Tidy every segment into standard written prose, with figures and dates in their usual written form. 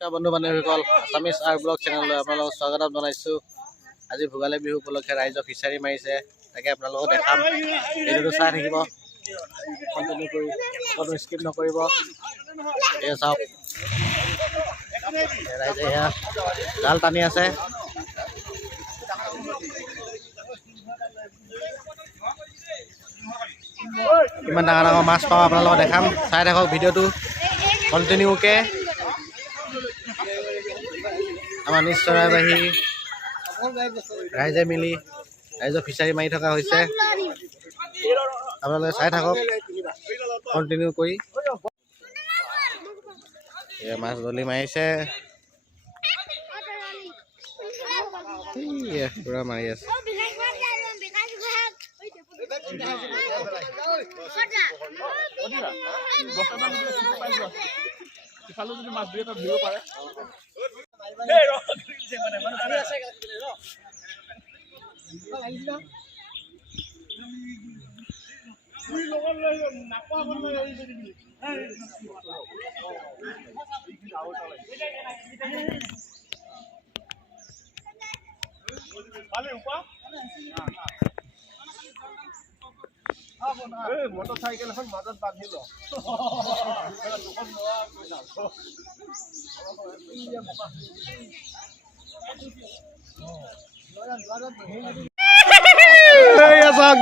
বন্ধু বান্ধৱীসকল Assamese art blog চেনেললৈ আপোনালোকক স্বাগতম জনাইছোঁ। আজি ভোগালী বিহু উপলক্ষে ৰাইজক ফিচাৰী মাৰিছে, তাকে আপোনালোকক দেখাম। ভিডিঅ'টো চাই থাকিব, কণ্টিনিউ কৰি অকণো স্কিপ নকৰিব। এয়া চাওক, ৰাইজে এয়া জাল টানি আছে। কিমান ডাঙৰ ডাঙৰ মাছ পাওঁ আপোনালোকক দেখাম, চাই থাকক ভিডিঅ'টো কণ্টিনিউকৈ। আমাৰ নিজ চৰাইবাহী ৰাইজে মিলি ৰাইজৰ ফিচাৰী মাৰি থকা হৈছে, আপোনালোকে চাই থাকক কণ্টিনিউ কৰি। মাছ দলি মাৰিছে, পুৰা মাৰি আছে। মটৰচাইকেল এখন মাজত বান্ধি ল।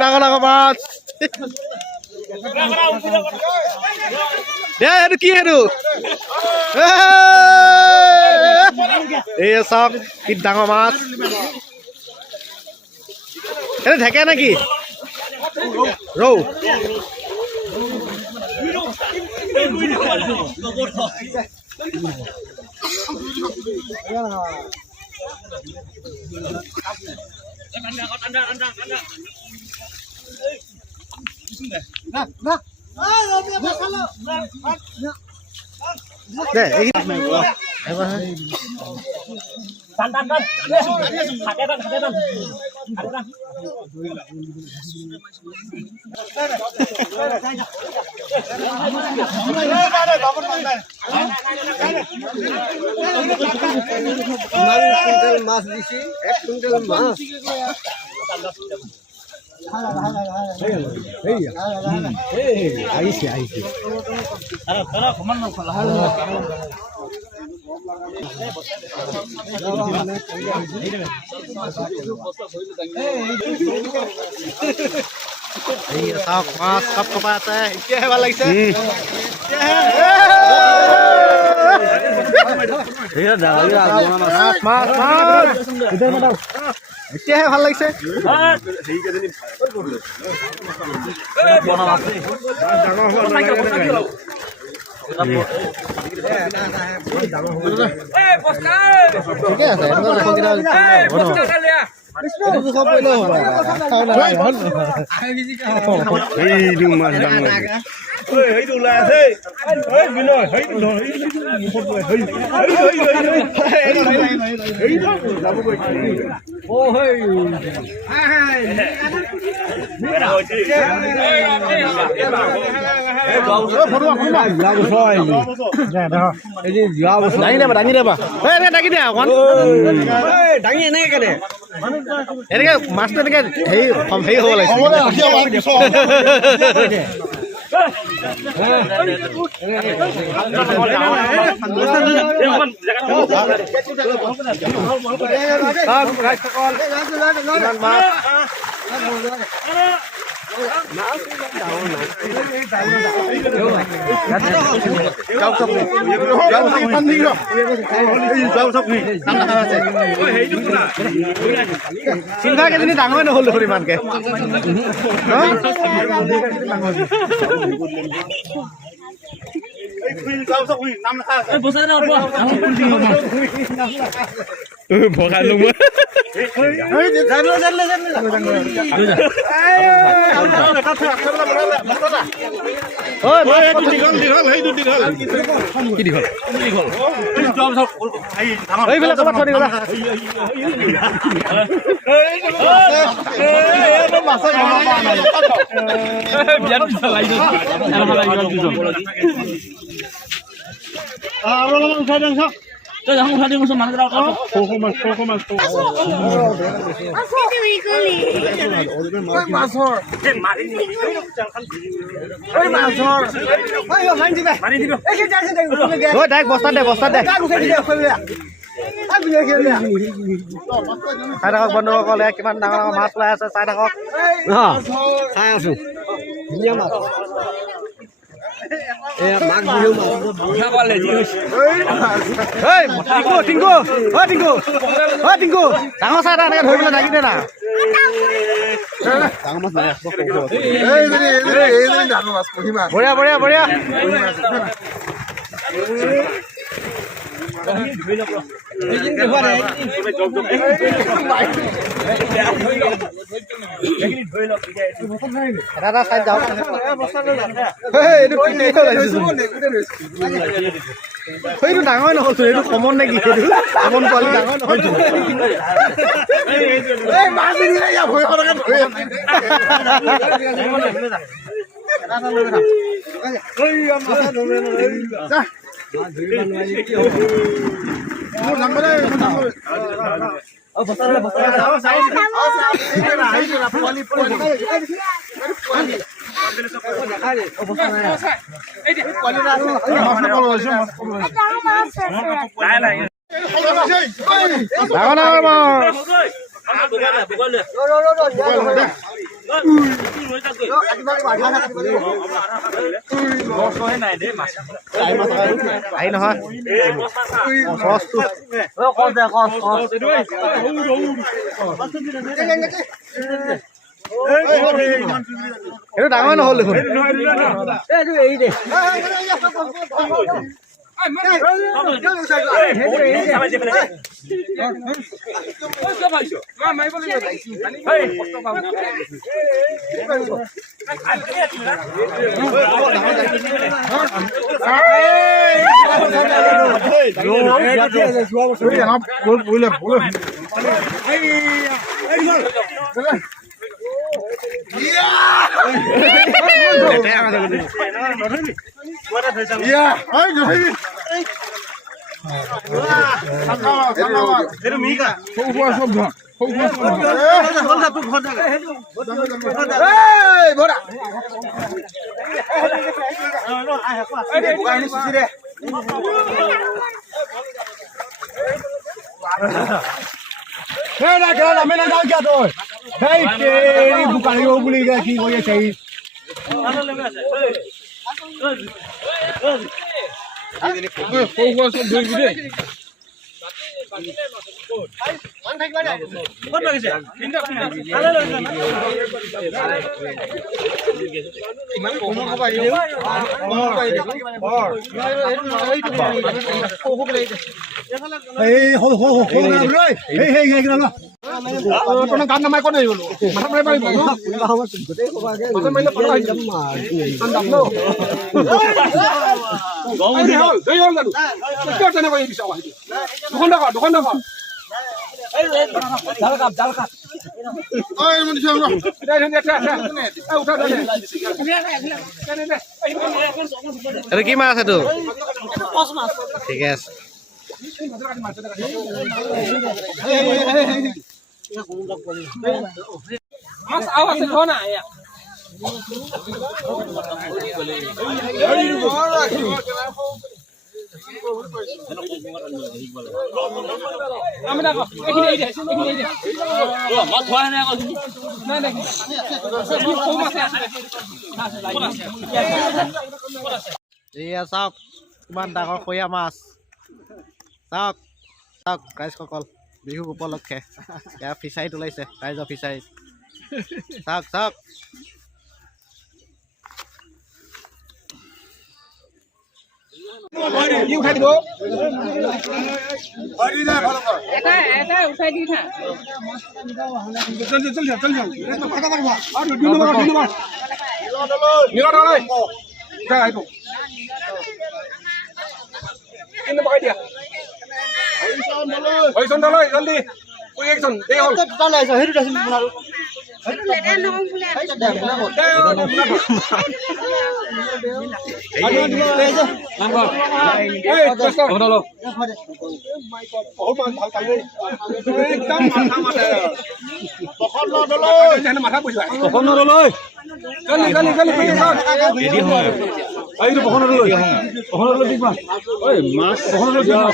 ডাঙৰ ডাঙৰ মাছ, এইটো কি? সেইটো এই চাওক কি ডাঙৰ মাছ। এইটো ঢেকে নেকি? ৰৌ। মাছ দিছি, 1 কুইন্টাল মাছ। আহিছে আহিছে। চাওক মাছ কপ কপাই আছে, এতিয়াহে ভাল লাগিছে। এতিয়াহে ভাল লাগিছে। মাছটো এনেকে হেৰি হ'ব লাগিছে। চিন্তা কেইজনী ডাঙৰ নহ'ল দেখোন ইমানকে। ভগাই লম বস্তা দে চাই থাকক বন্ধুসকলে কিমান ডাঙৰ ডাঙৰ মাছ ওলাই আছে চাই থাকক চাই আছো ধুনীয়া মাছ টিংকু ডাঙৰ চাই এটা এনেকে ধৰি পেলাই লাগি দে না বঢ়িয়া বঢ়িয়া বঢ়িয়া এটা চাই যাওক সেইটো ডাঙৰ নহলতো এইটো কমন নেকি সেইটো কমন পোৱালি ডাঙৰ নহয়তো ডাঙৰ মাছ আহি নহয় এইটো ডাঙৰ নহ'ল দেখোন কি মাছ আছে তো ঠিক আছে Mas awas kau nak ya. Kami dah kau. Ini dia. Oh, mat thua ni kau. Nah, dah. Kau masih ada. Iya চাওক কিমান ডাঙৰ কয়া মাছ চাওক চাওক ৰাইজসকল বিহু উপলক্ষে এয়া ফিচাৰীত ওলাইছে ৰাইজৰ ফিচাৰীত চাওক চাওক Ini pakai dia. Oi son dalai jaldi. Oi ek son deh hol. dalai so heru dasin bunaru Deh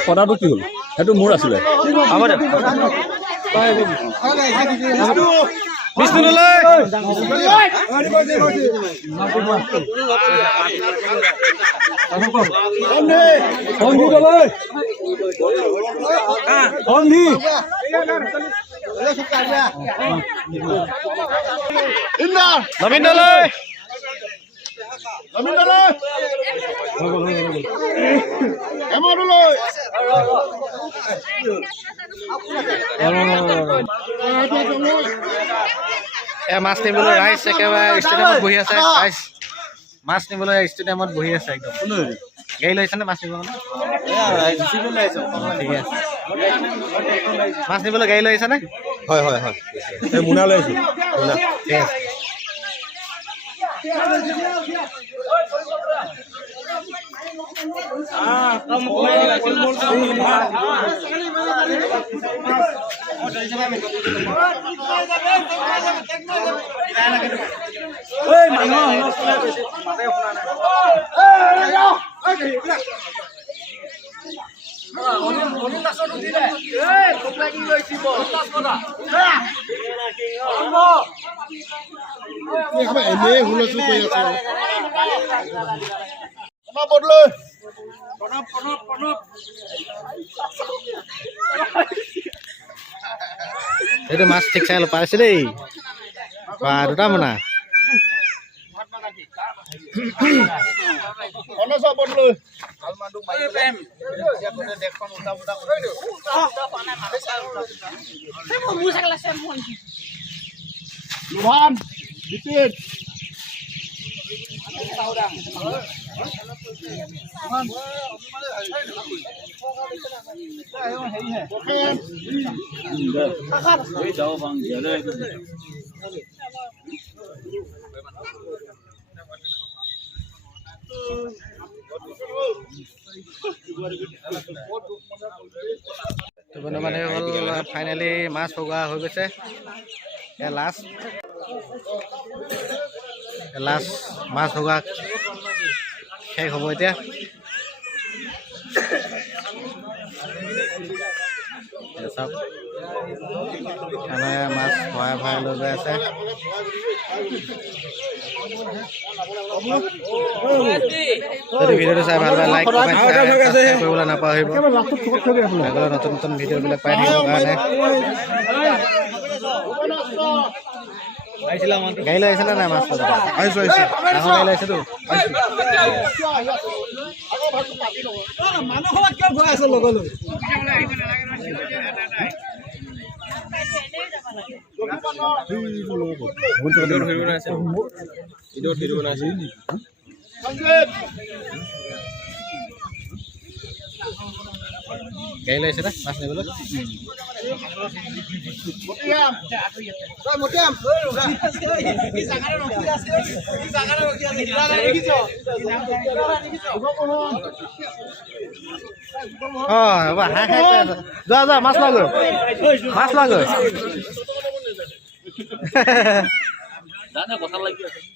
সদাটো কি হ'ল সেইটো মোৰ আছিলে বিষ্ণুলৈ নবীনলৈ মাছ নিবলৈ ৰাইজ একেবাৰে ষ্টেডিয়ামত বহি আছে ৰাইজ মাছ নিবলৈ ষ্টেডিয়ামত বহি আছে একদম গাড়ী লৈছেনে মাছ নিবলৈ ঠিকে আছে মাছ নিবলৈ গাড়ী লৈ আহিছেনে হয় হয় হয় মোনা লৈ আছোঁ মোনা ঠিক আছে এনেই হুলস্থুল কৰি আছো এইটো মাছ ঠিক চাই পাইছে দেই বা দুটা মোনা মানে হ'ল ফাইনেলি মাছ ভগোৱা হৈ গৈছে লাষ্ট মাছ ভগোৱা শেষ হ'ব এতিয়া চাওক মাছ ভৰাই ভৰাই লৈ গৈ আছে যদি ভিডিঅ'টো চাই ভাল পায় লাইক কমেণ্ট ছাবস্ক্ৰাইব কৰিবলৈ নাপাহৰিব নতুন নতুন ভিডিঅ'বিলাক পাই থাকিবৰ কাৰণে গাড়ী লৈ আহিছে নে নাই মাছ আহিছোঁ ডাঙৰ গাড়ী লৈ আহিছেতো গাড়ী লৈ আহিছে না মাছ নিবলৈ যোৱা মাছ লোৱা গৈ জানে কথা লাগি আছে